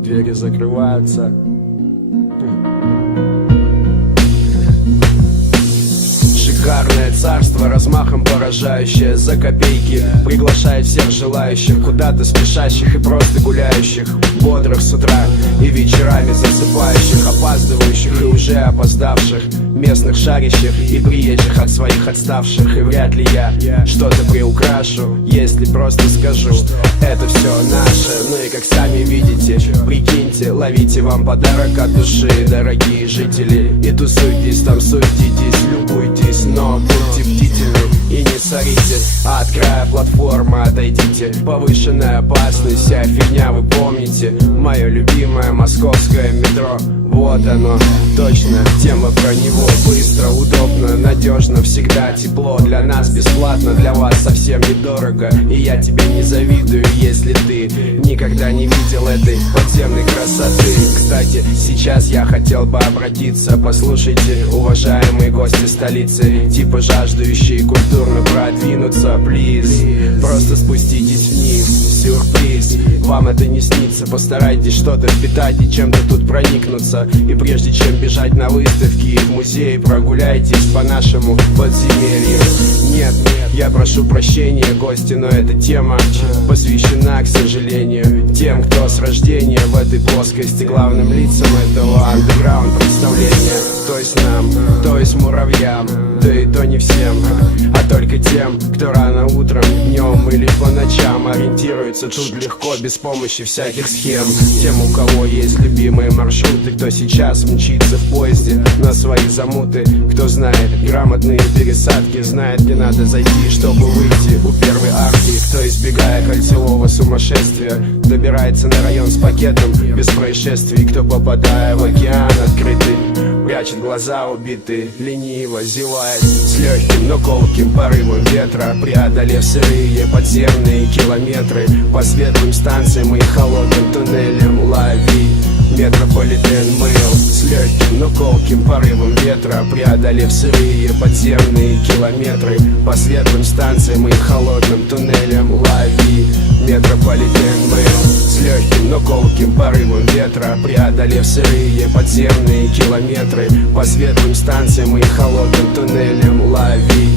Двери закрываются. Шикарное царство, размахом поражающее, за копейки приглашает всех желающих, куда-то спешащих и просто гуляющих, бодрых с утра и вечерами засыпающих, опаздывающих и уже опоздавших, местных шарящих и приезжих от своих отставших. И вряд ли я что-то приукрашу, если просто скажу: это все наше. Ну и как сами видите, прикиньте, ловите вам подарок от души, дорогие жители, и тусуйтесь там, суетитесь, любуйтесь, но будьте бдительны и не сорите. От края платформы отойдите, повышенная опасность, вся фигня, вы помните. Мое любимое московское метро, вот оно, точно, тема про него. Быстро, удобно, надежно, всегда тепло. Для нас бесплатно, для вас совсем недорого. И я тебе не завидую, если ты никогда не видел этой подземной красоты. Кстати, сейчас я хотел бы обратиться: послушайте, уважаемые гости столицы, типа жаждущие культурно продвинуться, плиз, просто спуститесь вниз, сюрприз. Вам это не снится, постарайтесь что-то впитать и чем-то тут проникнуться. И прежде чем бежать на выставки и в музей, прогуляйтесь по нашему подземелью. Нет, я прошу прощения, гости, но эта тема посвящена, к сожалению, тем, кто с рождения в этой плоскости, главным лицам этого андеграунд представления. То есть нам, то есть муравьям, да и то не всем, а только тем, кто рано утром, днем или по ночам ориентируется тут легко, без помощи всяких схем. Тем, у кого есть любимые маршруты, кто сейчас мчится в поезде на свои замуты, кто знает грамотные пересадки, знает, где надо зайти, чтобы выйти у первой арки, кто, избегая кольцевого сумасшествия, добирается на район с пакетом без происшествий, кто, попадая в океан открытый, прячет глаза убитые, лениво зевает с легким, но колким порывом ветра, преодолев сырые подземные километры по светлым станциям и холодным туннелям. Лови метрополитен мыл с легким, но колким порывом ветра, преодолев сырые подземные километры по светлым станциям и холодным туннелям. Лови метрополитен мыл с легким, но колким порывом ветра, преодолев сырые подземные километры по светлым станциям и холодным туннелям. Лови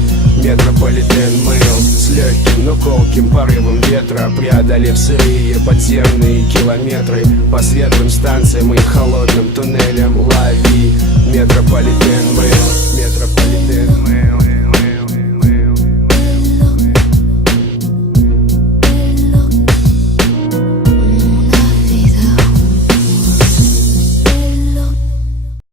метрополитен мыл с легким, но колким порывом ветра, преодолев сырые подземные километры по светлым станциям и холодным туннелям. Лови метрополитен мыл, метрополитен.